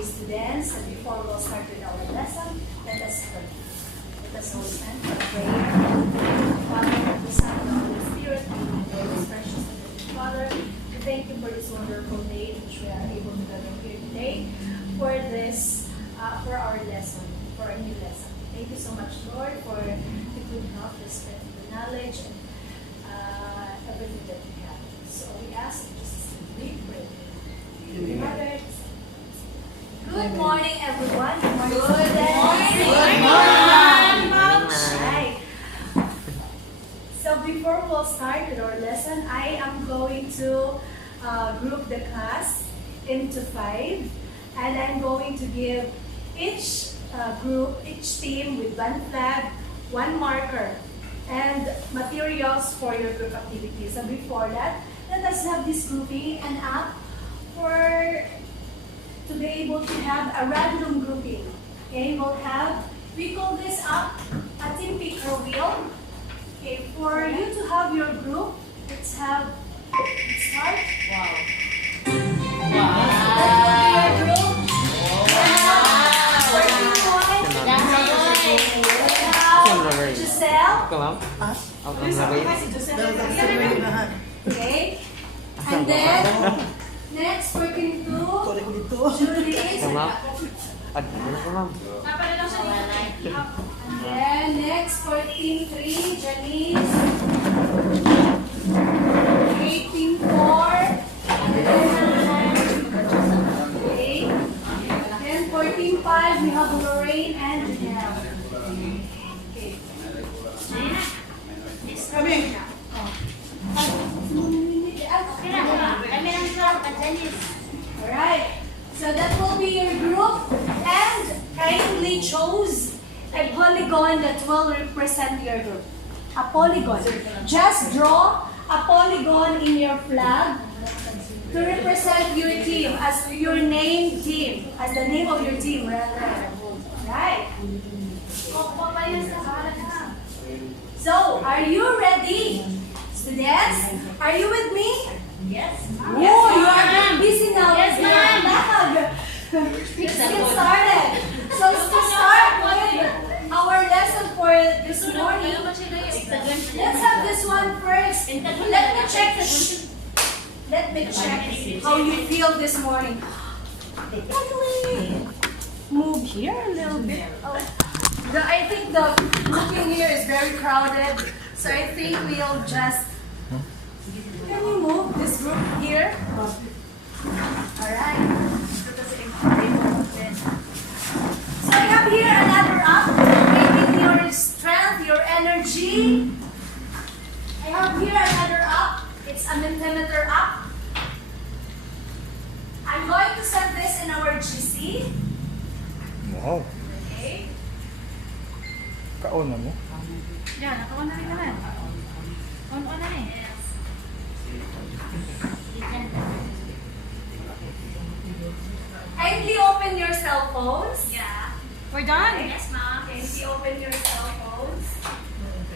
Okay, students, and before we'll start with our lesson, let us pray. Let us all stand for prayer. Father, the Son, and the Holy Spirit, we pray this precious and living Father. We thank you for this wonderful day which we are able to gather here today for this, for our lesson, for our new lesson. Thank you so much, Lord, for the good health, the strength, the knowledge, and everything that we have. So we ask in Jesus' name, we pray. Father, good morning, everyone. Good morning. Good morning. Right. So before we'll start with our lesson, I am going to group the class into 5, and I'm going to give each group, each team with one flag, one marker, and materials for your group activities. So before that, let us have this grouping and app for to be able to have a random grouping. Okay, we call this up a team picker wheel. Okay, for you to have your group, let's start. Wow. That will be your group. Giselle. Okay. And then next, working to Julie. And then next, 14-3, Janice. 18-4. Okay. Then 14-5, we have Lorraine and Janelle. Okay. Coming. Alright, so that will be your group, and kindly choose a polygon that will represent your group. A polygon. Just draw a polygon in your flag to represent your team, as your name team, as the name of your team rather. Right? So, are you ready? Students, are you with me? Yes. Oh, you are busy now. Yes, ma'am. Let's get started. So, to start with our lesson for this morning, let's have this one first. Let me check how you feel this morning. Move here a little bit. I think the booking here is very crowded, so I think we'll just. Can you move this group here? Alright. So I have here another app, making your strength, your energy. I have here another app. It's a Mentimeter app. I'm going to set this in our GC. Wow. Okay. Kaon na mo? Yan, nakaon na rin naman. On na rin. Kindly open your cell phones. Yeah. We're done. Yes, ma'am. Kindly open your cell phones.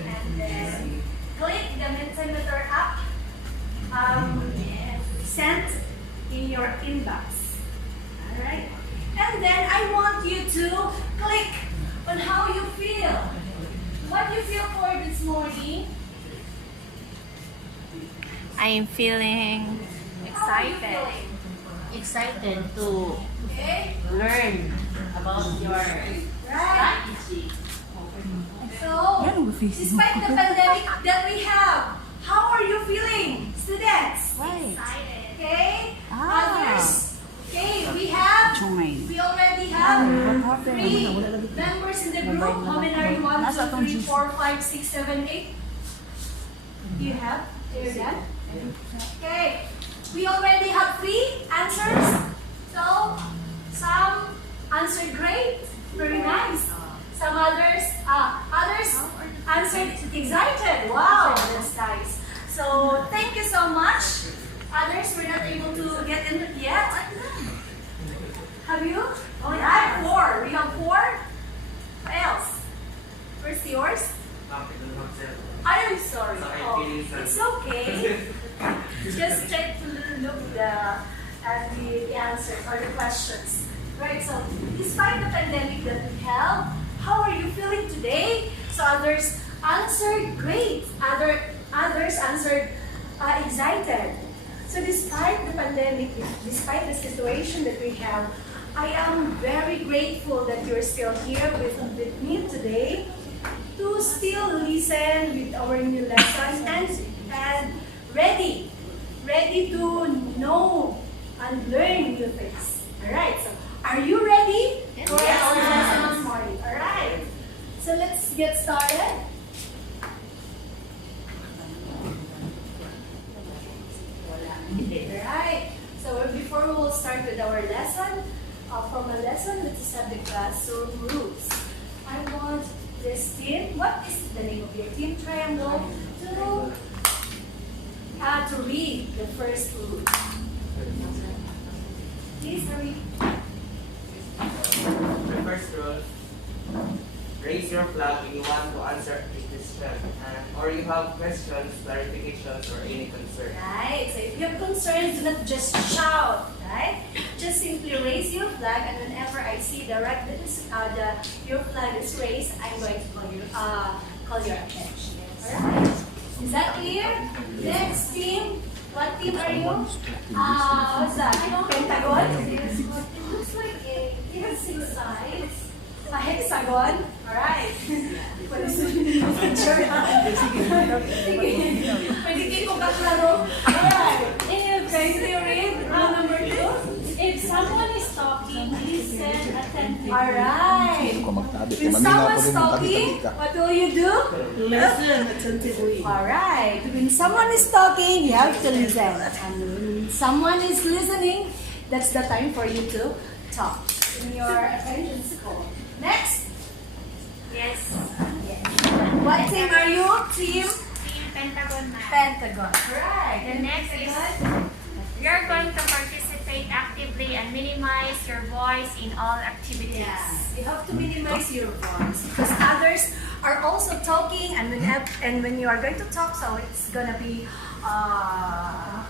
And then click the Mentimeter app. Sent in your inbox. Alright? And then I want you to click on how you feel. What you feel for this morning? I am feeling How are you feeling? Excited to Okay? learn about your Right. strategy. So, despite the pandemic that we have, how are you feeling, students? excited. Okay? Others? Okay, we already have 3 members in the group. How many are you? 1, 2, 3, 4, 5, 6, 7, 8. Do you have? You're done? Okay. We already have 3 answers. So, some answered great. Very nice. Some others answered excited. Wow, that's nice. So, thank you so much. Others were not able to get in yet. Have you? Oh, yeah, 4. We have 4. What else? Where's yours? I'm sorry. Oh, it's okay. Just try to look at the answers or the questions. Right, so despite the pandemic that we have, how are you feeling today? So others answered great. Others answered excited. So despite the pandemic, despite the situation that we have, I am very grateful that you're still here with me today to still listen with our new lesson and ready to know and learn new things. Alright, so are you ready for our lesson this morning? Alright, so let's get started. Alright, so before we will start with our lesson, from a lesson, let's have the classroom rules. I want this team, what is the name of your team triangle, to read the first rule. Please hurry. The first rule, raise your flag when you want to answer a question, or you have questions, clarifications, or any concern. Right, so if you have concerns, do not just shout, right? Just simply raise your flag, and whenever I see your flag is raised, I'm going to call your attention. Alright? Is that clear? Next team, what team are you? What's that? Pentagon? It looks like it has 6 sides. A hexagon? Alright. Pwede kayo kaklaro. Alright. Can you read rule number 2? If someone is talking, listen attentively. Alright. When someone's talking, what will you do? Listen attentively. Alright. When someone is talking, you have to listen. And when someone is listening, that's the time for you to talk in your attention score. Next. Yes. What team are you? Team Pentagon Math. Pentagon. Right. The next is you're going to participate actively and minimize your voice in all activities. Yes. You have to minimize your voice because others are also talking, and when you are going to talk, so it's gonna be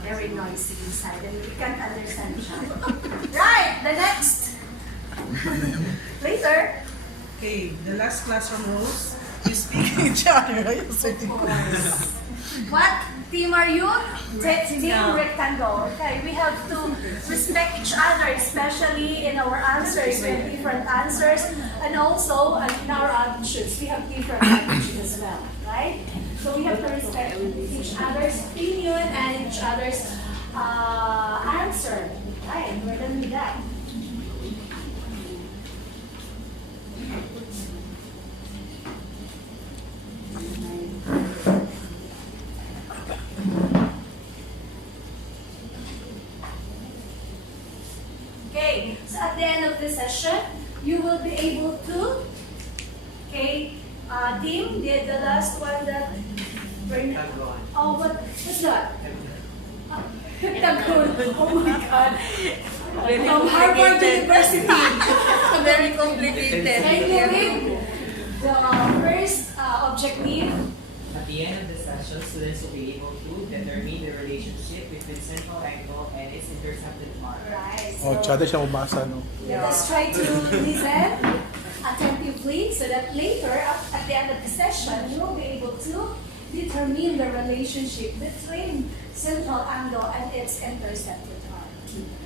very noisy inside, and we can't understand each other. Right. The next. Later. Okay, the last classroom rules. You speak each other. What team are you? Team rectangle. Okay, we have to respect each other, especially in our answers. We have different answers, and also in our attitudes, we have different attitudes as well, right? So we have to respect each other's opinion and each other's answer. Right, we're done with that. Okay, so at the end of the session, you will be able to, team, the last one that, oh, what's that? Kahoot. Oh my God. From Harvard University. Very complicated. Can you read the first objective? At the end of the session, students will be able to determine the relationship between central angle and its intercepted mark. Right. Oh, tsada siya mabasa, no? Let us try to listen attentively so that later, at the end of the session, you will be able to determine the relationship between central angle and its intercepted arc.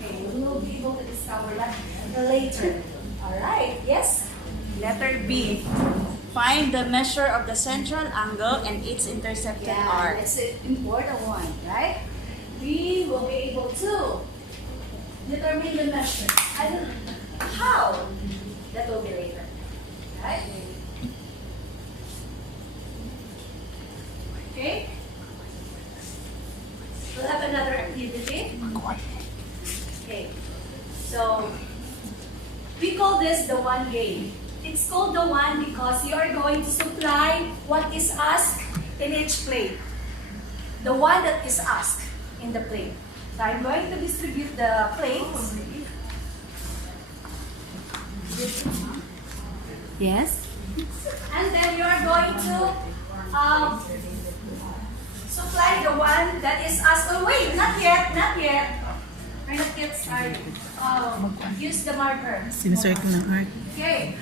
Okay, we will be able to discover that later. Alright, yes? Letter B. Find the measure of the central angle and its intercepted arc. It's an important one, right? We will be able to determine the measure. And how? That will be later. Right? Okay? We'll have another activity. Okay. So, we call this the one game. It's called the one because you are going to supply what is asked in each plate. The one that is asked in the plate. So I'm going to distribute the plates. Yes. And then you are going to supply the one that is asked. Oh wait, not yet, not yet. where the kids are, use the marker. Sinicircle ng art. Okay.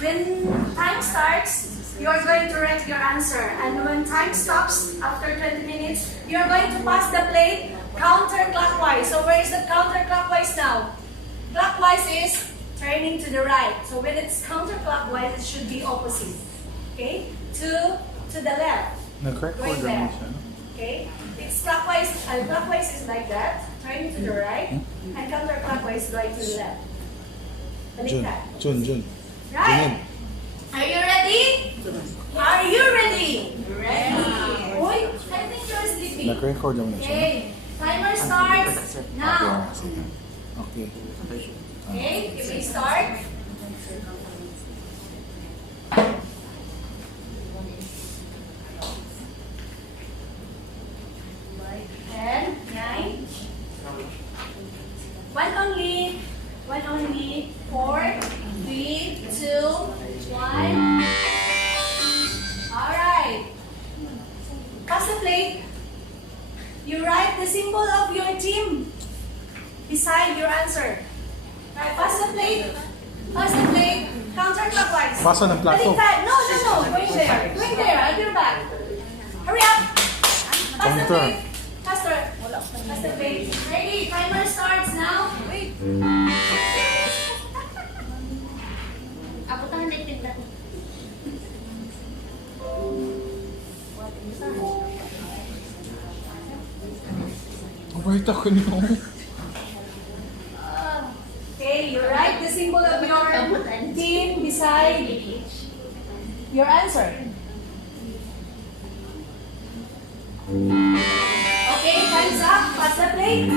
When time starts, you are going to write your answer. And when time stops, after 20 minutes, you are going to pass the plate counterclockwise. So where is the counterclockwise now? Clockwise is turning to the right. So when it's counterclockwise, it should be opposite. Okay? To the left. Going there. Okay? It's clockwise. Clockwise is like that. Turning to the right. And counterclockwise going to the left. Baliktad. Jun. Right? Are you ready? Are you ready? Ready. Uy, I think you're sleeping. Nag-record naman na siya. Okay. Timer starts now. Okay. Okay, if we start. Ten, nine. One only. 4, 3, 2, 1. Alright. Pass the plate. You write the symbol of your team beside your answer. Right, pass the plate. Pass the plate. Counterclockwise. Pasa ng plato. Baliktad. No. Going there. Going there. I'll be back. Hurry up. Pass the plate. Faster. Pass the plate. Ready. Timer starts now. Wait. Ako tahan na itinda ko. Wait ako nyo. Okay, you write the symbol of your team beside your answer. Okay, time's up. Pass the plate.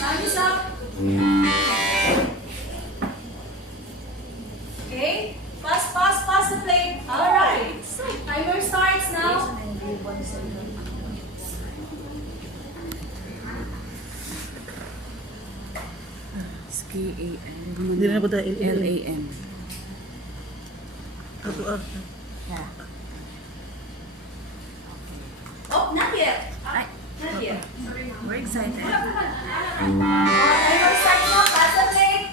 Time is up. Okay, pass the plate. All right. Timer starts now. K-A-M. Hindi na po tayo L-A-M. Oh, not yet. Not yet. We're excited. Timer starts now. Pass the plate.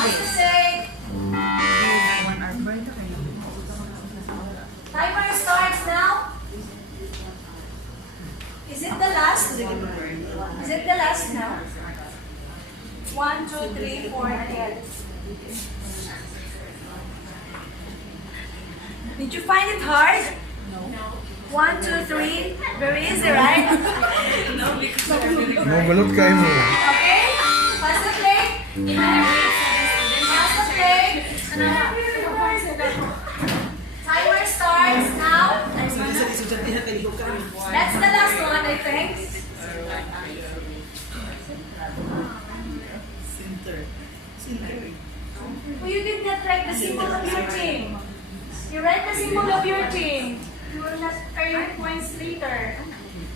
Pass the plate. 1 hour break. Timer starts now. Is it the last? Is it the last now? 1, 2, 3, 4, again. Did you find it hard? No. 1, 2, 3. Very easy, right? Mabalot kayo mo. Okay. Pass the plate. Pass the plate. Timer starts now. That's the last one, I think. Well, you did not write the symbol of your team. You write the symbol of your team. You will not earn your points later.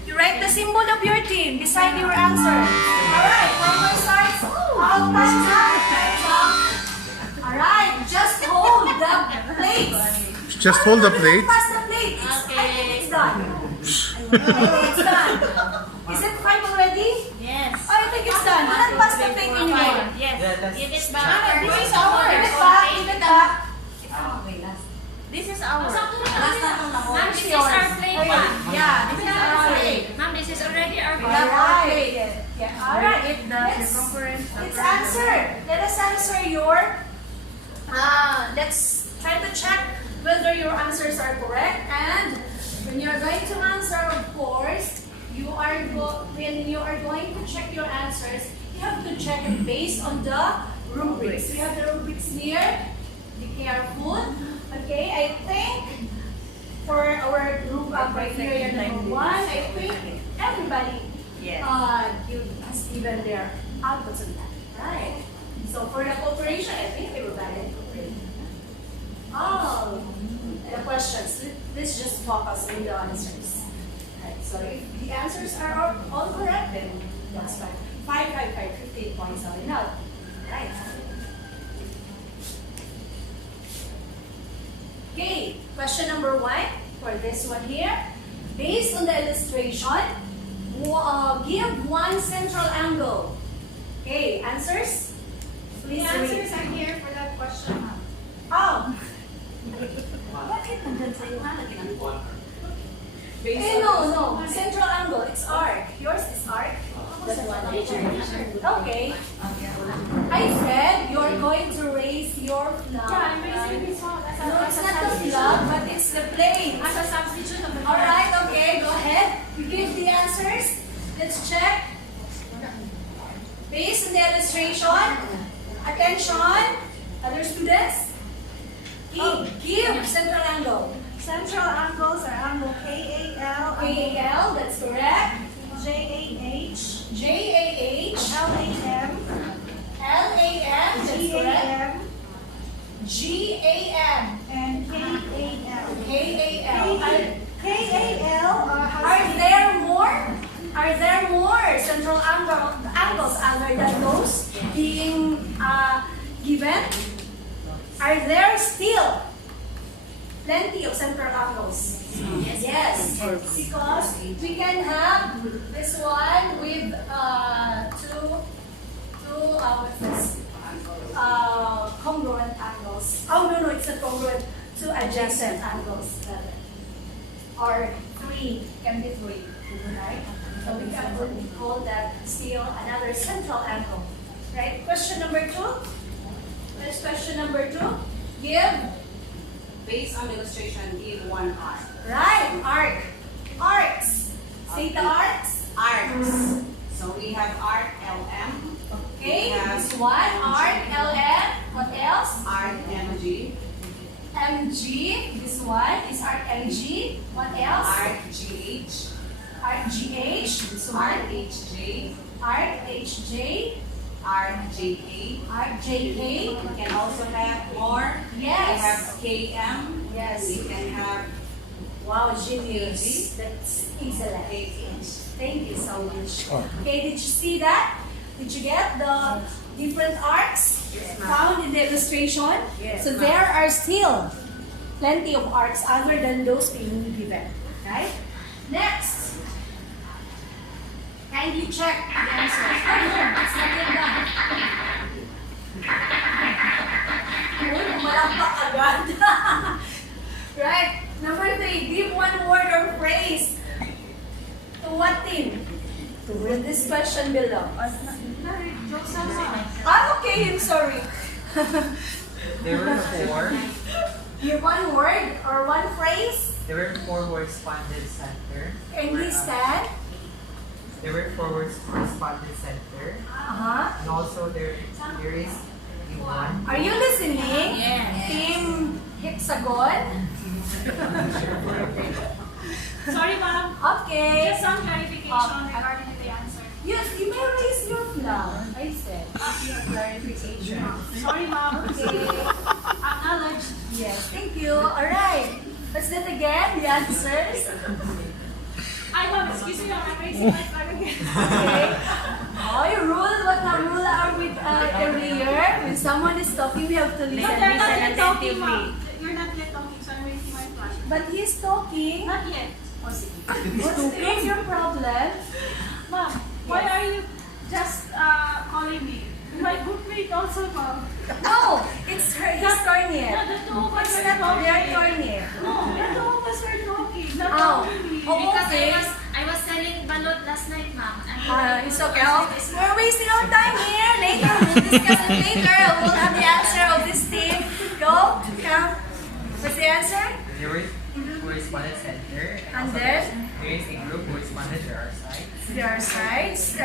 You write the symbol of your team beside your answer. Alright, timer starts. All time's up. Time's up. Alright, just hold the plates. Just hold the plate. Pass the plate. I think it's done. I think it's done. Is it fine already? Yes. Oh, I think it's done. Do not pass the plate anymore. Yes. Give it Give back. it back. Give it back. This is ours. Ma'am, This is our plate. Yeah, this is our plate. Ma'am, this is already our Alright. Yeah, alright. The circumference. Let's answer. Let us answer your. Let's try to check whether your answers are correct. And when you're going to answer, of course, when you are going to check your answers, you have to check it based on the rubrics. We have the rubrics here. Be careful. Okay, I think for our group criteria number 1, I think everybody has given their outputs on that. Right. So for the cooperation, I think everybody cooperated. Oh, the questions. Let's just focus on the answers. Right. So if the answers are all correct, then that's fine. 15 points are enough. Right. Okay, question number 1. for this one here. Based on the illustration, give one central angle. Okay, answers? Please The read. answers are here for that question, ma'am. Oh, Bakit nandun sa'yo nga lagi ng no. Central angle, it's arc. Yours is arc. That one. Okay. I said you're going to raise your Yeah, flag. I'm raising this one. No, it's not the flag, but it's the plane. As a substitute of the flag. Alright, okay, go ahead. You give the answers. Let's check. Based on the illustration, attention, other students. Give central angle. Central angles are angle KAL, KAL, that's correct. JAH, JAH, LAM, LAM, that's correct. GAM, and KAL. KAL. KAL Are there more central angles other than those being given? Are there still plenty of central angles? Yes. Because we can have this one with what's this? Congruent angles. Oh no, it's not congruent. Two adjacent angles. Or three, can be three, right? So we can call that still another central angle, right? Question number 2. Let's question number 2. Give, Based on the illustration, give one arc. right, arc. Arcs. Say the arcs. Arcs. So we have arc LM, Okay, this one, arc, LM. What else? arc MG, MG. This one is arc MG. What else? arc GH, Arc GH. This arc one. HJ, Arc HJ. arc JK. Arc JK. We can also have more. Yes. We have KM. Yes. We can have Wow, genius. That's excellent. KH. Thank you so much. Oh. Okay, did you see that? Did you get the different arcs found in the illustration? Yes, So ma'am. there are still plenty of arcs other than those being given. Right? Next. Kindly check the answers. It's not yet done. Uy, malakpak agad. Right? Number 3, give one word or phrase. To what team? To read this question below. Okay, I'm sorry. There were four. Give one word or one phrase. There were four words responded center. English stand. There were four words responded center. Uh-huh. And also there is the one. Are you listening? Yes. Team Hexagon. Sorry, ma'am. Okay. Just some clarification regarding the answer. Yes, you may raise your flag. I said. Clarification. Sorry, ma'am. Okay. Acknowledged. Yes, thank you. Alright. Let's do it again. The answers. Ma'am, excuse me, I'm raising my flag again. Okay. Oh, you rule what the rule are with earlier. When someone is talking, we have to listen. But they're not Listen yet talking, attentively. ma'am. You're not yet talking, so I'm raising my flag. But he's talking. Not yet. Oh, sige. What's your problem? Ma'am, why are you just calling me? My groupmate also, ma'am. No, it's her. His turn No, here. the two of us It's are not their talking. turn here. No, the two of us are talking. Not Oh. only me. Oh, Because okay. I was selling balot last night, ma'am. It's okay. Oh, we're wasting our time here. Later, we'll discuss it later. We'll have the answer of this team. Go. Come. What's the answer? There were who responded center. And also then? there is a group who responded there are sides. There are sides.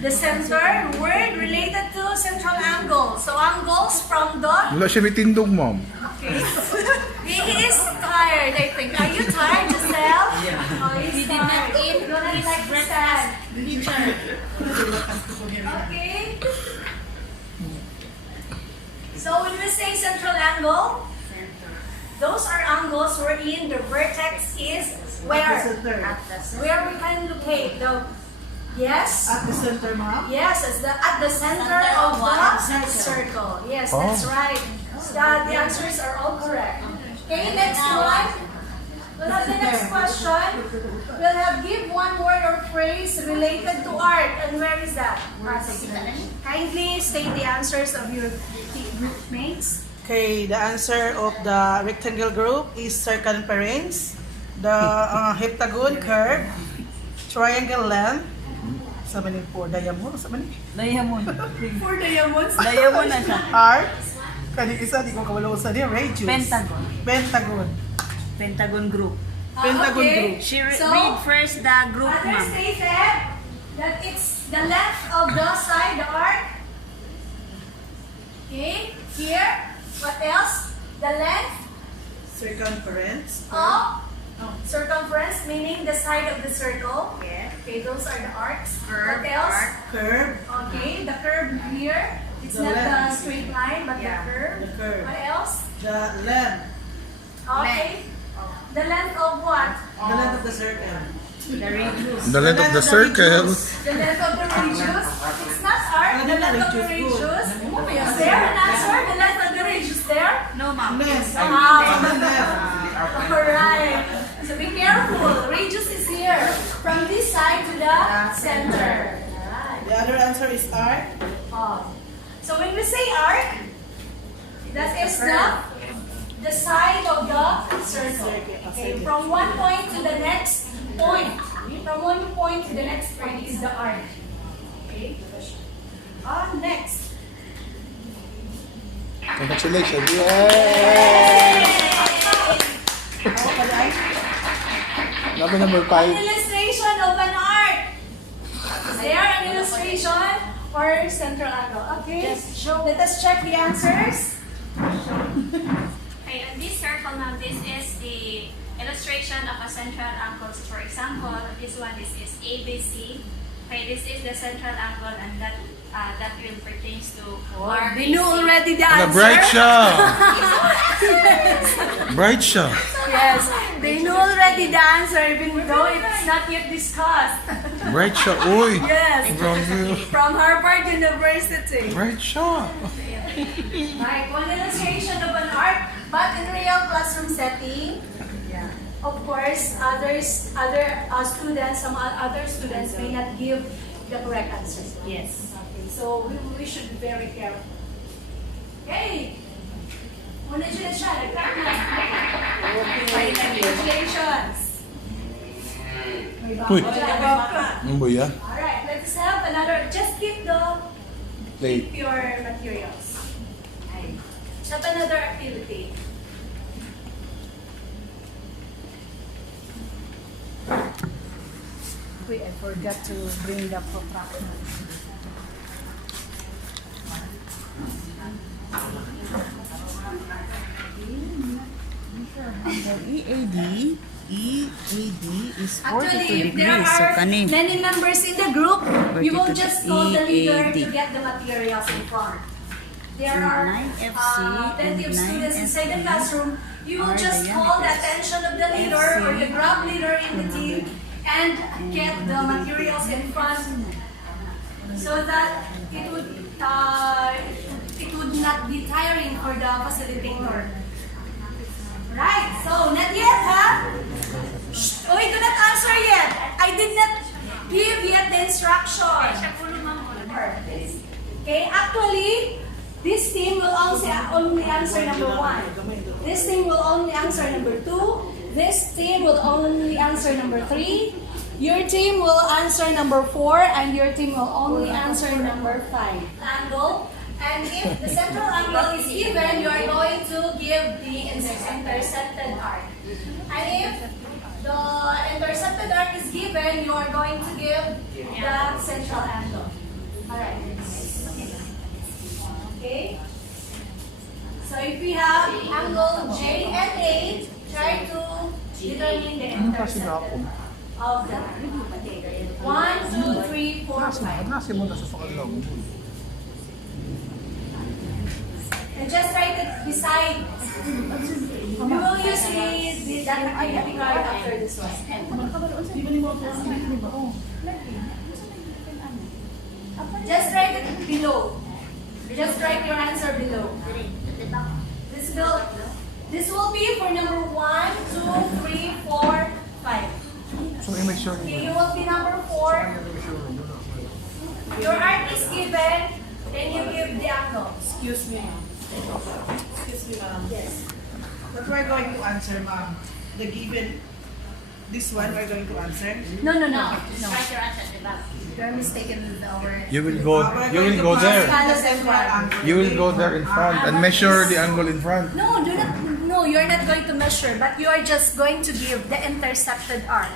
The center word related to central angle. So angles from the. Wala siya may tindog, ma'am. Okay. He is tired, I think. Are you tired, Giselle? Yeah. Oh, he's tired. You don't like to stand. Okay. So when we say central angle, those are angles wherein the vertex is where? Where we can locate the. Yes. At the center, ma'am? Yes, it's at the center of the circle. Yes, that's right. The answers are all correct. Okay, next one. We'll have the next question. We'll have give one word or phrase related to art. And where is that? Kindly state the answers of your mates. Okay, the answer of the rectangle group is circumference, the heptagon curve, triangle length, sa maning po, diamond, sa maning Diamond. For diamonds. Diamond na siya. arc, kani isa, di ko kawala sa niya, radius. Pentagon. Pentagon. Pentagon group. Pentagon Okay. group. Read first the group, Others ma'am. stated that it's the length of the side, the arc. Okay, here. What else? The length Circumference. of circumference, meaning the side of the circle. Yeah. Okay, those are the arcs. Curve, What else? arc. Curve. Okay, the curve here. It's The not the length. straight line, but Yeah, the curve. the curve. What else? The length. Okay. The length of what? The length of the circle. The radius. The length of the circle. The length of the radius. It's not arc. The length of the radius. Is there an answer? The length of the radius there? No, ma'am. Length. Ah. The length. Alright. So be careful. Radius is here. From this side to the center. Alright. The other answer is arc. So when we say arc, that is the side of the circle. Okay. From one point to the next point. From one point to the next point is the arc. Okay. Next. Congratulations. Yay! Number An 5. illustration of an arc. Is there an illustration or central angle? Okay. Let us check the answers. Okay, on this circle now, this is the illustration of a central angle. So for example, this one is ABC. Okay, this is the central angle, and that will pertains to RBC. We knew already the And a answer. bright siya. Bright siya. Yes, they know already the answer even though it's not yet discussed. Bright siya. Uy. Yes, Grabe. from Harvard University. Bright siya. Right, one illustration of an arc, but in real classroom setting, of course, other students, some other students may not give the correct answers. Yes. Okay, so we should be very careful. Okay. Muna dyan siya. Congratulations. Uy. Alright, Ano ba yan? let's have another. Just keep Plate. your materials. Have another activity. Wait, I forgot to bring the protractor. EAD is 42 Actually, if there degrees. So, are kani. many members in the group, you will 42 just call the leader to EAD. get the materials in front. There are 9FC plenty of and students inside the 9FE classroom. You will are just the call the units. attention of the leader or the grab leader in the team and get the materials in front so that it would not be tiring for the facilitator. Right, so not yet, huh? Oh, we do not answer yet. I did not give yet the instruction. Okay, actually, this team will only answer number 1. This team will only answer number 2. This team will only answer number 3. Your team will answer number 4, and your team will only answer number 5. Angle. And if the central angle is given, you are going to give the intercepted arc. And if the intercepted arc is given, you are going to give the central angle. Alright. Okay? So if we have angle J and A, try to determine the intercepted of the arc. 1, 2, 3, 4, 5. Nasi mo na sa sakalaw. And just write it beside. We will use that activity card after this one. Just write it below. Just write your answer below. This will be for number 1, 2, 3, 4, measure Okay, niya. you will be number 4. Your arc is given, then you give the angle. Excuse me, ma'am. Excuse me, ma'am. Yes. What we're going to answer, ma'am? The given, this one we're going to answer? No. Write your answer at the back. You're mistaken with our... You will go. We're You going will to go pass there. the central angle. You will go there in front and measure the angle in front. No, you're not going to measure, but you are just going to give the intercepted arc.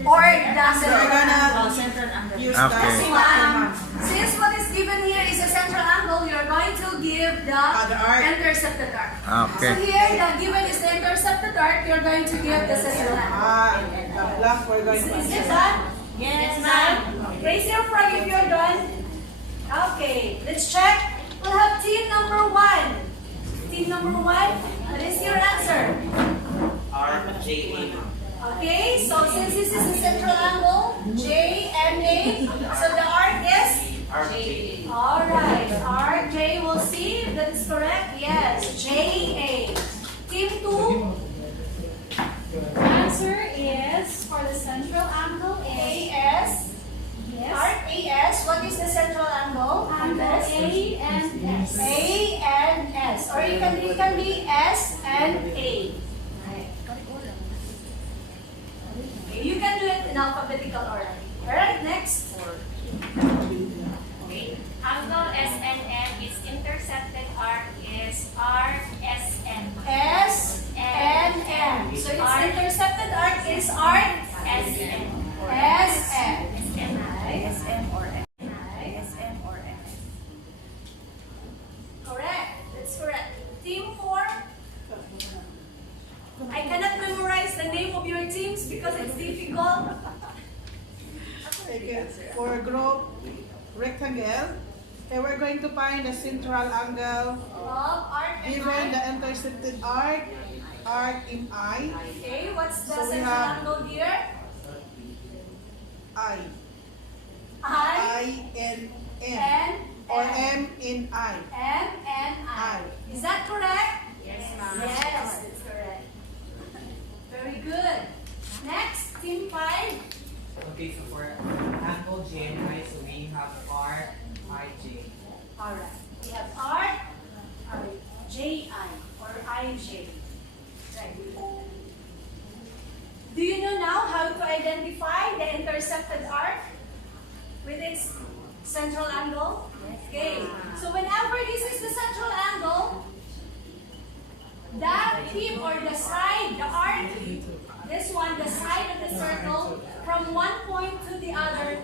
Or the We're central gonna angle. Central angle. use Okay. the Since ma'am. since what is given here is a central angle, you're going to give the the arc. intercepted arc. Okay. So here, the given is the intercepted arc, you're going to give the central angle. The blank we're going to Is it answer. done? Yes, Done? Raise your flag if you're done. Okay, let's check. We'll have team number 1. Team number 1, what is your answer? RJA. Okay, so since this is the central angle, J and A, so the arc is? RJA. Alright, RJ, we'll see if that is correct. Yes, JA. Team 2, Answer is for the central angle is AS. yes. Arc AS, what is the central angle? Angle A and S. A and S. Or it can be S and A. Okay, you can do it in alphabetical order. Alright, next. Okay. Angle SNM is intercepted arc is RSM. S and M. So its intercepted arc is arc SM. SM. SM or M. SM or M. Correct. That's correct. Team 4. I cannot memorize the name of your teams because it's difficult. Okay, for group rectangle, okay, we're going to find the central angle Of arc and given the I. intercepted arc in I, Okay, what's the So we central have- angle here? I, I and M, and or M. M in I. M and I. Is that correct? Yes, ma'am. Yes, it's correct. Very good. Next, team 5. Okay, so for angle J and I, so we have RIJ. Alright. We have R, J-I, or I-J. Right. Do you know now how to identify the intercepted arc with its central angle? Okay. So whenever this is the central angle, that tip or the side, the arc, this one, the side of the circle, from one point to the other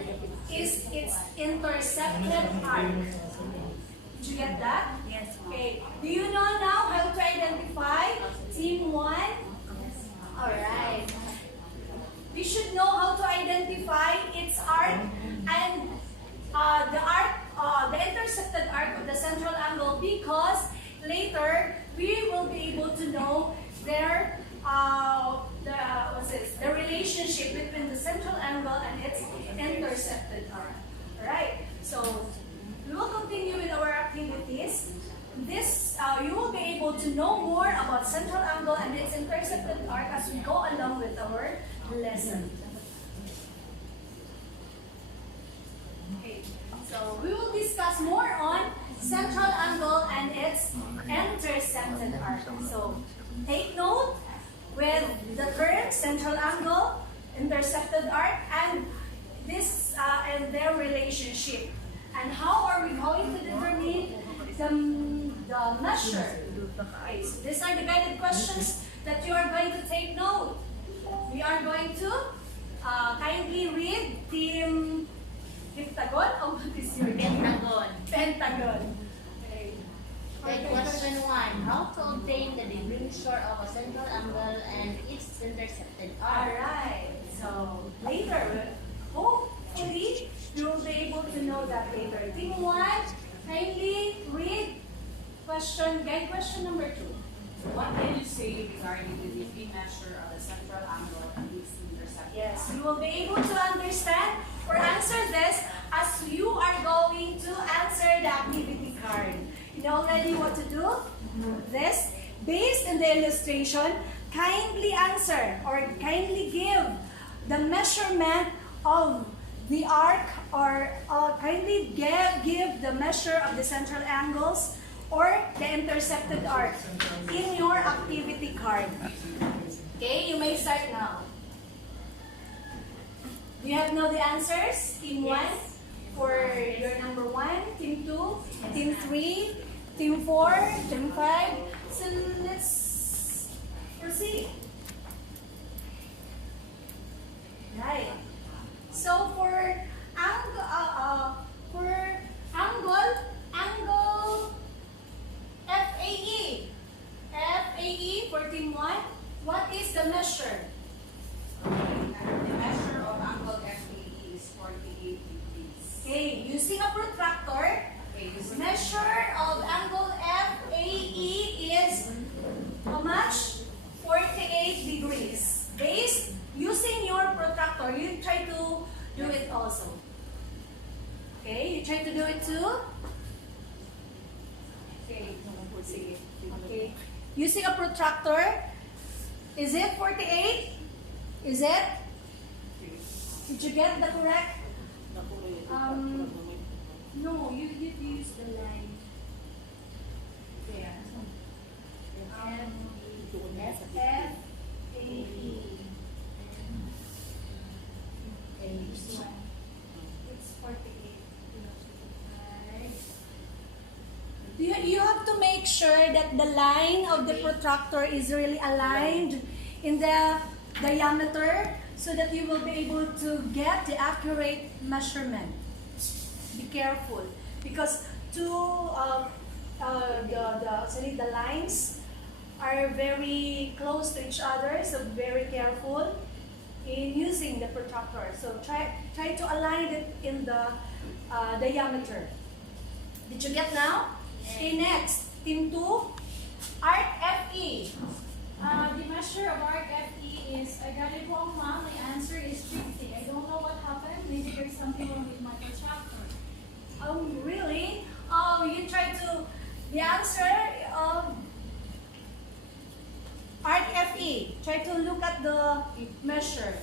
is its intercepted arc. Did you get that? Yes, ma'am. Okay. Do you know now how to identify team 1? Alright. We should know how to identify its arc and the intercepted arc of the central angle, because later we will be able to know their the relationship between the central angle and its intercepted arc. Alright, so we will continue with our activities. This you will be able to know more about central angle and its intercepted arc as we go along with our lesson. Okay, so we will discuss more on central angle and its intercepted arc. So take note with the term central angle, intercepted arc, and this and their relationship. And how are we going to determine the measure? Okay, so these are the guided questions that you are going to take note. We are going to kindly read Team Heptagon. Oh, what is your name? Pentagon. Pentagon. Okay. Okay, question 1. How to obtain the degree short of a central angle and its intercepted arc? Alright, so later, hopefully, you'll be able to know that later. Team 1, kindly read guide question number 2. What can you say regarding the degree measure of the central angle and its intercepted? Yes, you will be able to understand or answer this as you are going to answer the activity card. You know already what to do? This, based on the illustration, kindly answer or kindly give the measurement of the arc, or kindly give the measure of the central angles or the intercepted arc in your activity card. Okay, you may start now. Do you have now the answers? Team 1 for your number 1, Team 2, Team 3, Team 4, Team 5. So let's proceed. Right. So for angle FAE. FAE for Team 1, what is the measure? The measure of angle FAE is 48 degrees. Okay, using a protractor, measure of angle FAE is how much? 48 degrees. Based using your protractor, you try to do it also. Okay, you try to do it too. Okay, okay. Using a protractor, is it 48? Is it? Did you get the correct? No, you use the line there. F-A-E. It's 48. You have to make sure that the line of the protractor is really aligned in the diameter so that you will be able to get the accurate measurement. Be careful because the lines are very close to each other, so very careful in using the protractor. So try to align it in the diameter. Did you get now? Okay, next, Team 2, arc FE. The measure of arc FE is, I got it wrong, ma'am. My answer is 50. I don't know what happened. Maybe there's something wrong with my protractor. Oh, really? Oh, you try to, the answer, arc FE. Try to look at the measure.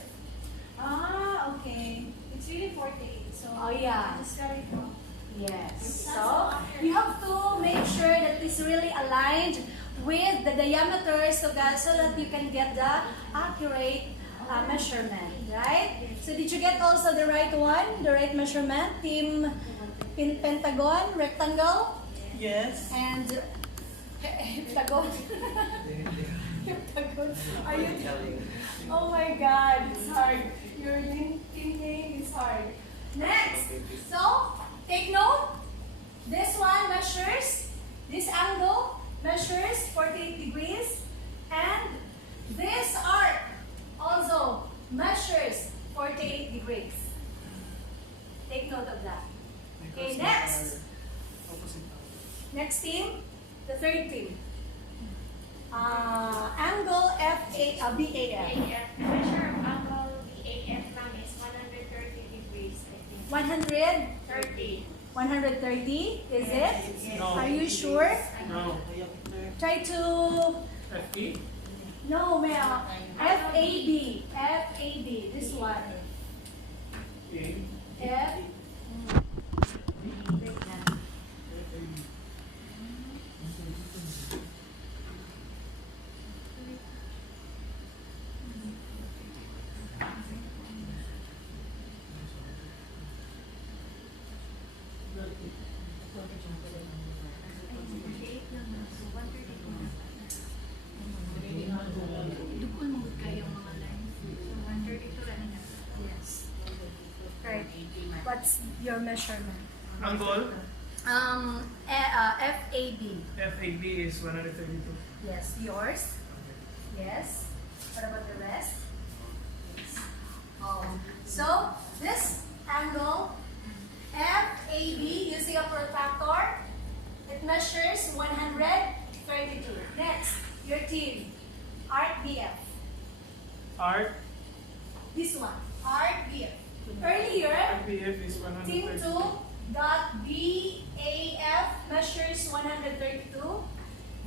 Ah, okay. It's really 48. So Oh, yeah. I just got it wrong. Yes. So, you have to make sure that it's really aligned with the diameter so that you can get the accurate measurement, right? So, did you get also the right one, the right measurement? Team pentagon, rectangle, Yes. and heptagon. Heptagon. Are you? Oh my God, it's hard. Your team name is hard. Next. So, take note. This one measures, this angle measures 48 degrees, and this arc also measures 48 degrees. Take note of that. Okay, next. Next team, the third team. Angle BAF. The measure of angle BAF ma'am is 130 degrees, I think. 130. 130, is it? Yes. No. Are you sure? No. Try to, FE? no, ma'am. FAB. FAB, this one. F. Yes. Right. What's your measurement? Angle FAB. FAB is 132. Yes. Yours? Yes. What about the rest? Yes. Oh. So, this angle FAB using a protractor, it measures 132. Next, your team. Arc BF. Arc This one. Arc BF. Earlier, BF is Team 2 132. got BAF measures 132.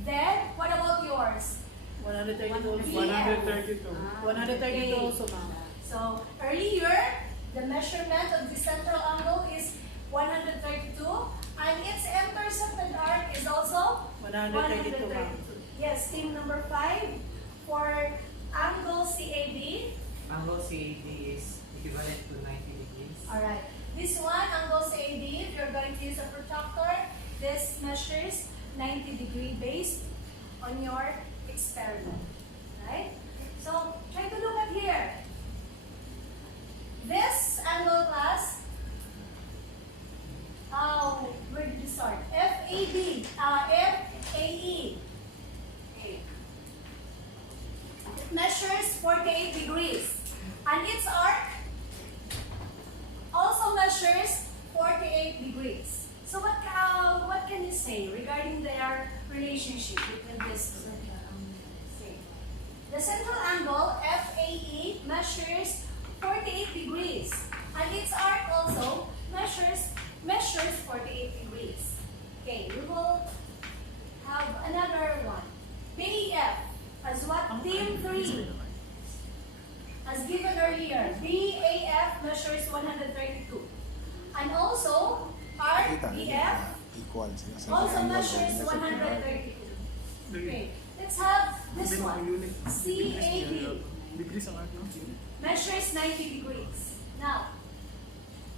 Then, what about yours? 132. 132. 132 also, ma'am. So earlier, the measurement of the central angle is 132 and its intercepted arc is also 132, ma'am. Yes, team number 5 for angle CAB. Angle CAD is equivalent to 90 degrees. Alright, this one, angle CAB, if you're going to use a protractor, this measures 90-degree based on your experiment. Right? So, try to look at here. This angle class, where did you start? FAE. Okay. It measures 48 degrees. And its arc also measures 48 degrees. So what can you say regarding their relationship between this? The central angle, FAE, measures 48 degrees. And its arc also measures 48 degrees. Okay, we will have another one. BEF, as what team 3 as given earlier. BAF measures 132. And also, RBF also measures 132. Okay, let's have this one. CAB Degrees ang arc, no? measures 90 degrees. Now,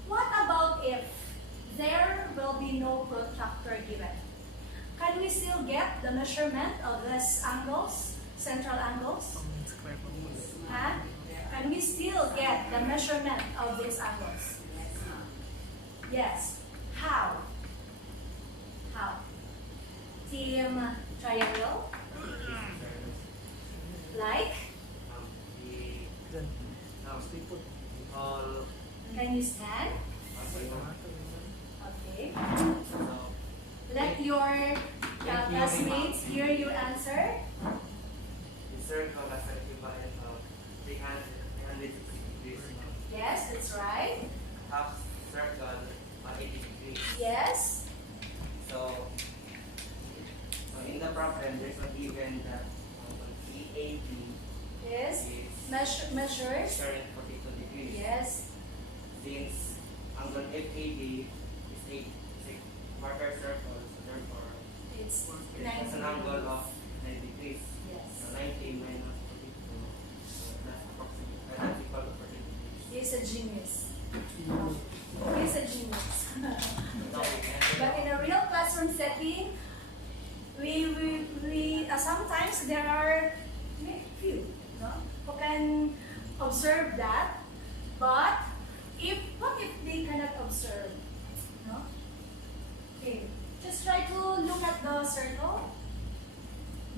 what about if there will be no protractor given? Can we still get the measurement of these angles, central angles? Huh? Can we still get the measurement of these angles? Yes. How? How? Team triangle? Like? Can you stand? Okay. Let your classmates hear you answer. The circle has an equivalent of 360 degrees. Yes, that's right. Half circle 80 degrees. Yes. So in the problem, there's not given that EAB Yes. is Measures. measuring 42 degrees. Yes. Since angle FAB is a quarter circle, so therefore It's it has an 90 angle degrees. of 90 degrees. Yes. So 90 minus 42, so that's approximately that's equal to 40 degrees. He's a genius. He's a genius. Now we can But in a real classroom setting, we sometimes there are few, no, who can observe that. But what if they cannot observe, no? Okay, just try to look at the circle.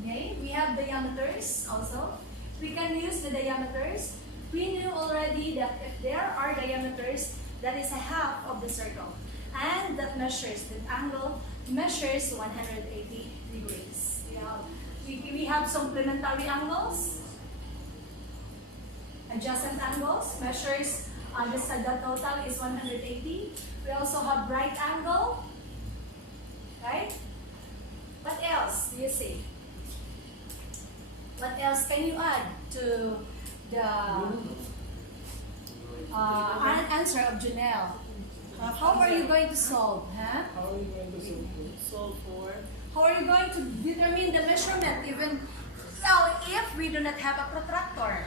Okay, we have diameters also. We can use the diameters. We knew already that if there are diameters, that is a half of the circle. And that measures, the angle measures 180 degrees. We have supplementary angles. Adjacent angles measures, the total is 180. We also have right angle. Right? What else do you see? What else can you add to the answer of Janelle? How are you going to solve? Huh? How are you going to solve for? How are you going to determine the measurement even if we do not have a protractor?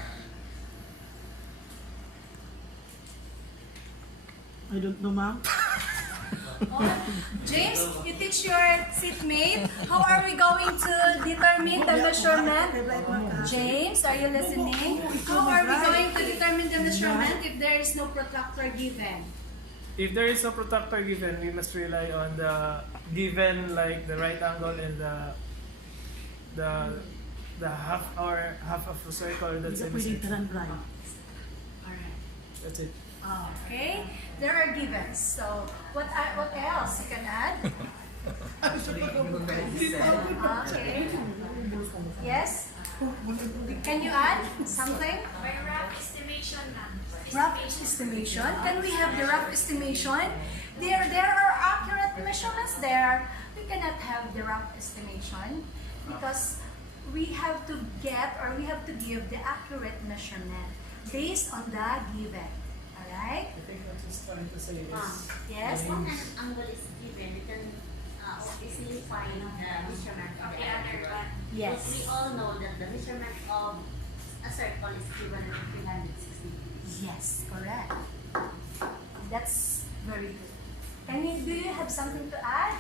I don't know, ma'am. James, you teach your seatmate. How are we going to determine the measurement? James, are you listening? How are we going to determine the measurement if there is no protractor given? If there is a protractor given, we must rely on the given, like the right angle and the half of the circle that's in the center. Alright. That's it. Okay, there are givens. So what else you can add? Okay. Yes. Can you add something? By rough estimation, ma'am. Rough estimation. Can we have the rough estimation? There are accurate measurements there. We cannot have the rough estimation because we have to get or we have to give the accurate measurement. based on the given. Alright? I think what he's trying to say is Yes? When an angle is given, you can easily find the measurement of the angle. Yes. But we all know that the measurement of a circle is given at 360 degrees. Yes, correct. That's very good. Do you have something to add?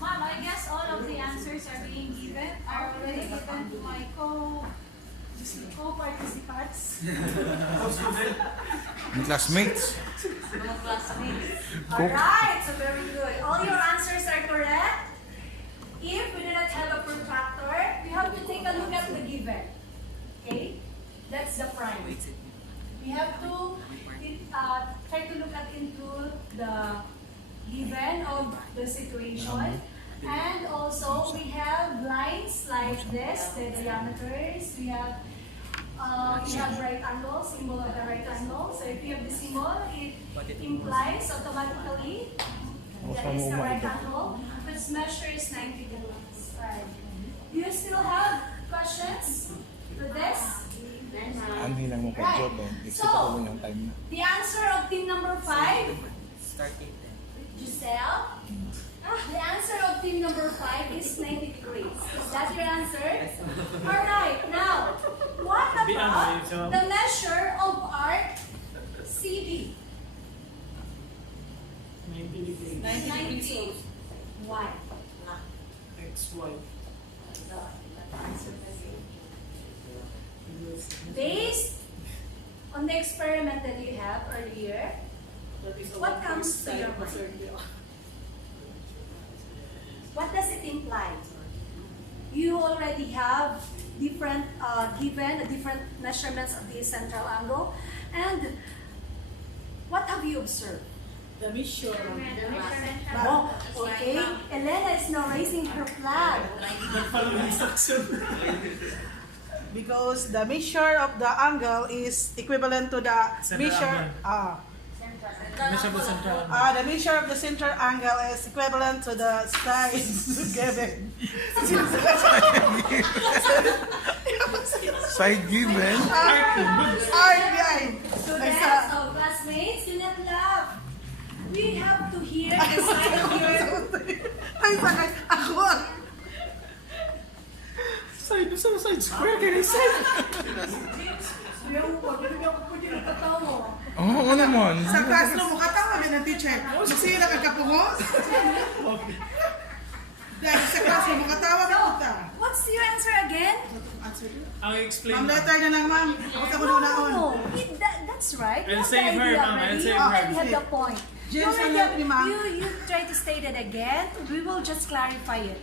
Ma'am, I guess all of the answers are being given, are already given to my co-participants. Classmates. Alright, so very good. All your answers are correct. If we do not have a protractor, we have to take a look at the given. Okay? That's the prime. We have to try to look at into the given of the situation. And also, we have lines like this, the diameters. We have right angle, symbol of the right angle. So if you have the symbol, it implies automatically that is the right angle, which measures 90 degrees. Right. Do you still have questions for this? Anhin lang mo pag-job eh. Exit ako mo yung time na. The answer of team number 5, Giselle. The answer of team number 5 is 90 degrees. Is that your answer? Alright, now, what about the measure of arc CB? 90 degrees. 90 degrees. Why? XY. Based on the experiment that you have earlier, what comes to your mind? What does it imply? You already have different different measurements of the central angle, and what have you observed? The measure. Oh, okay. Elena is now raising her flag. Nag-follow instruction. Because the measure of the angle is equivalent to the Central measure. Measure the central. The measure of the central angle is equivalent to the size given. Side given. Students, classmates, do not laugh. We have to hear the side here. Ay, sakay. Ako. Side square. Can you say? Oo naman. Sa classroom mo katawa may ng teacher. Kasi na kagkapungos. Dahil sa classroom mo katawa ka puta. What's your answer again? I'll explain. Ma'am, letter na lang, ma'am. Ako sa kuno naon. That's right. You I'll have save the her, idea ma'am. I'll already. save You her. already have the point. James, help me, ma'am. You try to state it again. We will just clarify it.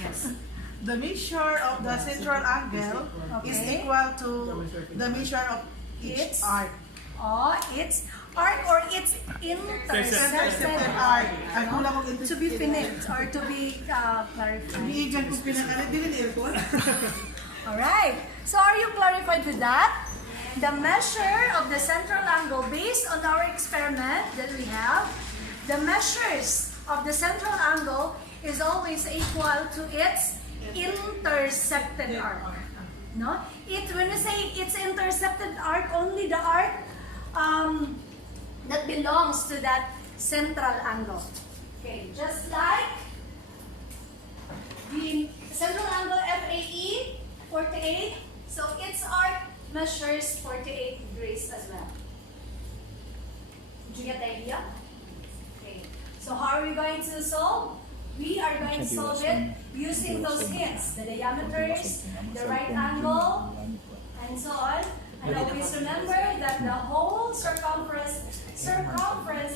Yes. The measure of the central angle is Okay. equal to the measure of each Its arc. It's arc or its intercepted Intercepted arc. Ay, kulang ko To be finished or to be clarified. Iigan ko pinakalit. Dili ni aircon. Alright. So are you clarified with that? The measure of the central angle based on our experiment that we have, the measures of the central angle is always equal to its intercepted arc. No? When we say its intercepted arc, only the arc that belongs to that central angle. Okay, just like the central angle FAE 48, so its arc measures 48 degrees as well. Did you get the idea? Okay, so how are we going to solve? We are going to solve it using those hints, the diameters, the right angle, and so on. And always remember that the whole circumference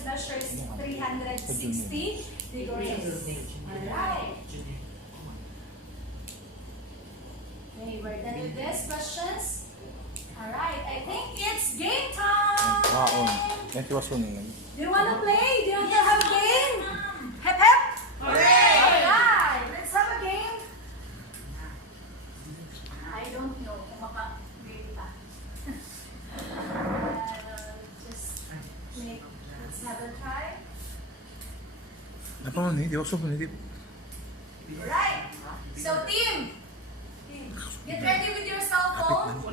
measures 360 degrees. Alright. Okay, we're done with this. Questions? Alright, I think it's game time! Waon. Yan tiwas ko ngayon. Do you want to play? Do you want to have a game? Hep hep! Hooray! Alright, let's have a game. I don't know kung maka-game pa. Let's have a try. Apa ni? Tiwas ko ni. Alright, so team. Get ready with your cell phone.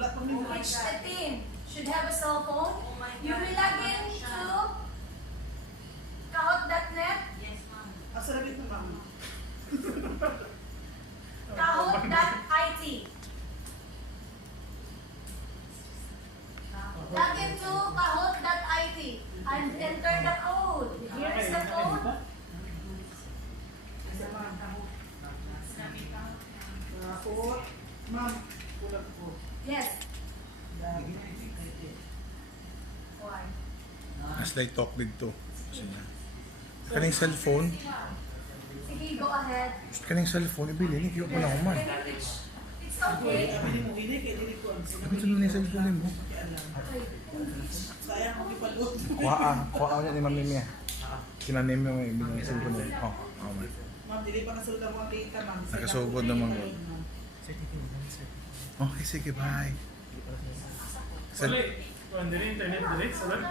Each team should have a cell phone. You will log in to Kahoot.net. Asa na dito, ma'am? Kahoot.it. Log into Kahoot.it and enter the code. Here is the code. Kahoot. Ma'am, kulang po. Yes. Why? As they talk dito. Kaning cellphone. Sige, go ahead. Kaning cellphone, ibili. Hindi ko lang man. It's okay. Sabi mo, hindi kay dili ko. Sabi ito na yung cellphone mo. Sayang ko ipalot. Kuha niya ni Mami Mia. Kinanim mo yung ibili ng cellphone mo. Oh, man. Ma'am, dili pa kasulod ang mga data, ma'am. Nakasugod naman ko. Okay, sige, bye. Wala. Kung hindi internet direct, salat.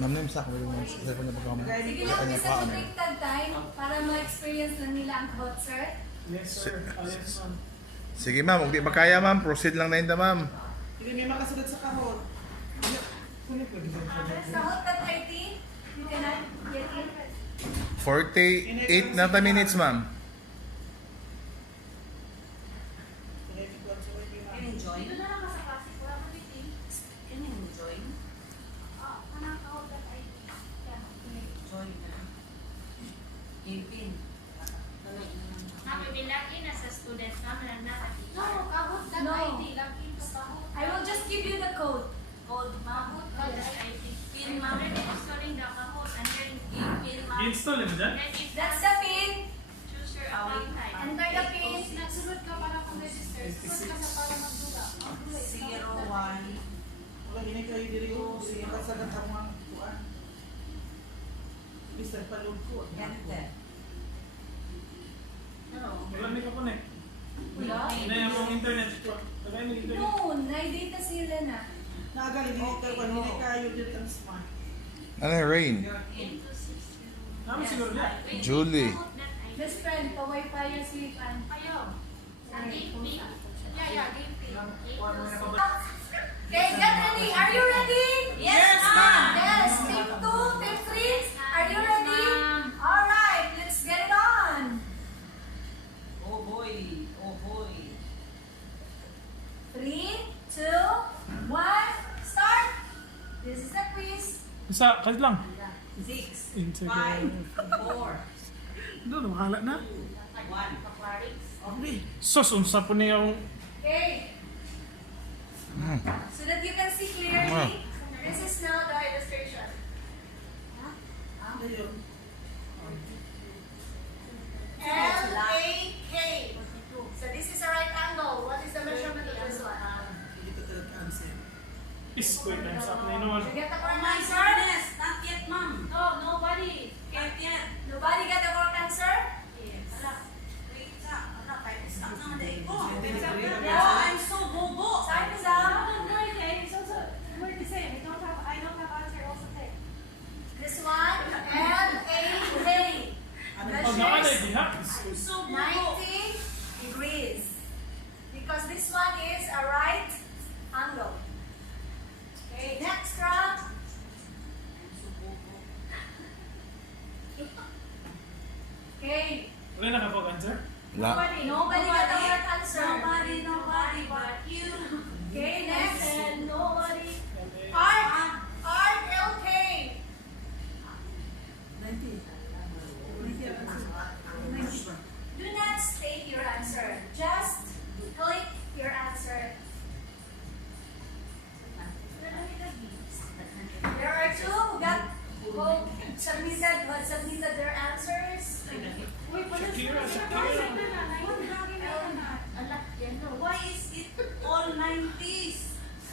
Ma'am, name sa ako yung cellphone na pagkama. Sige lang, isa to take that time para ma-experience lang nila ang Kahoot, sir. Yes, sir. Yes, ma'am. Sige, ma'am. Huwag di ba kaya, ma'am? Proceed lang na yun, ma'am. Hindi may makasulod sa Kahoot. Kahoot.it, you cannot get in. 48 na minutes, ma'am. Dito na lang ka sa klase ko. Wala mo meeting. Kanang Kahoot.it. Ma'am, ibilagi na sa students, ma'am, lang na. No, Kahoot.it. No. Login to Kahoot. I will just give you the code. Code, ma'am. Pin, ma'am. Installing the Kahoot and then I-install mo dyan? then if That's the pin. choose your account type. Enter the pin. Nagsunod ka para kung register. Sunod ka sa para magdula. Wala, hindi kayo dili ko. Sige, kasagat ang mga kuhaan. Bisan palod ko. Wala may ka-connect. Wala. Hindi yung internet. Wala yung internet. No, na-data sila na. Naagali, hindi kayo dili ang smart. Ano yung rain? Namin siguro yan. Julie. Best friend, pa-wifi yung slipan. Kayo. Sa game pin. Yeah, game pin. Okay, get ready. Are you ready? Yes, ma'am. Yes. Team 2, Team 3. Are you ready? All right, let's get it on. Oh boy. 3, 2, 1, start. This is the quiz. Isa, kahit lang. 6, Instagram. 4, Doon, mahala na. 1. Sos, unsa po niya yung... Okay. So that you can see clearly, this is now the illustration. Ayun. L-A-K. So this is a right angle. What is the measurement of this one? Hindi ko talaga answer. Is quick times up na yun. You get the Oh correct my answer? goodness, not yet, ma'am. No, nobody. Can't yet. Nobody get the correct answer? Ala, wait, kahit isa na day ko. Yeah. Oh, I'm so bobo. Time is up. Don't worry, okay? It's also, we're the same. I don't have answer also take. This one, L-A-K. Pag nakalay, Measures diha. So bobo. 90 degrees. Because this one is a right angle. Okay, next round. Okay, Wala nakapag-answer? La. nobody got the correct answer. Nobody but you. Okay, next. And nobody. Art, L-K. 90. 90 ang answer. Do not state your answer. Just click your answer. There are two who submitted their answers. Wait, but Shakira. Why is it all 90s?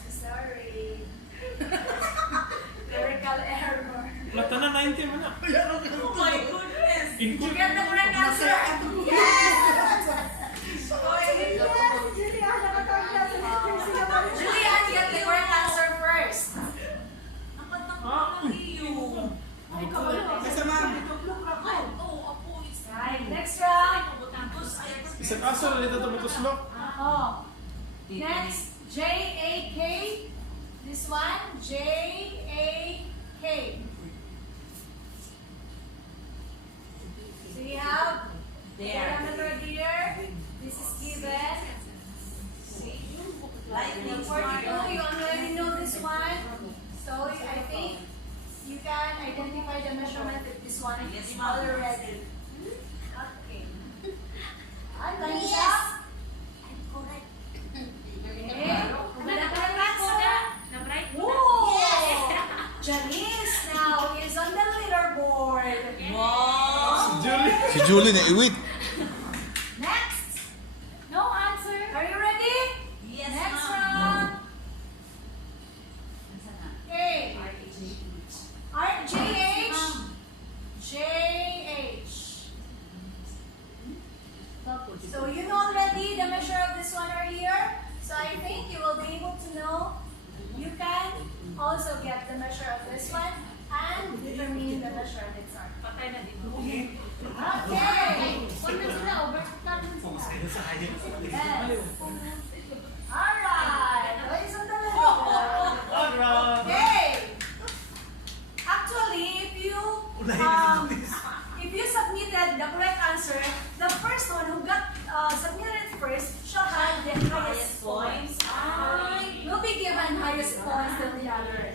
Sorry. Clerical error. Wala ta na 90 mo na. Oh my goodness. Did you get the correct answer? Julian, get the correct answer first. Kasi ma'am, Right, next round. Isang aso na nito ito look. Oh. Next, J-A-K. This one, J-A-K. So you have diameter here. This is given. Lightning 42, you already know this one. So I think you can identify the measurement if this one is already. Okay. Time's up. Janice now is on the leaderboard. Wow! Si Julie na iwit. Next. No answer. Are you ready? Yes, Next ma'am. round. Okay. R-J-H. J-H. So you know already the measure of this one are here. So I think you will be able to know. You can also get the measure of this one and determine the measure of its arm. Okay. Yes. Alright. Ladies and gentlemen. Okay. Actually, if you submitted the correct answer, the first one who got submitted first shall have the highest points. Will be given highest points than the other.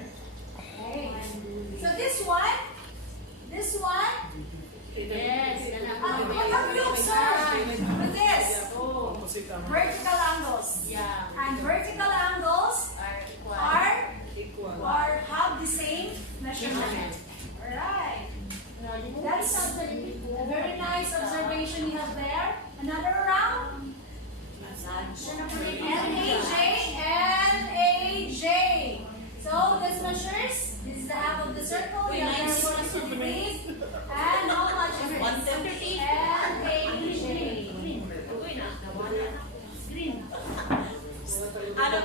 Okay. So this one. Yes. What have you observed with this? Vertical angles. Yeah. And vertical angles are have the same measurement. Alright. That's a very nice observation you have there. Another round. L-A-J. So this measures. This is the half of the circle. You have there 1 degrees. And how much is it? 130. L-A-J. Ano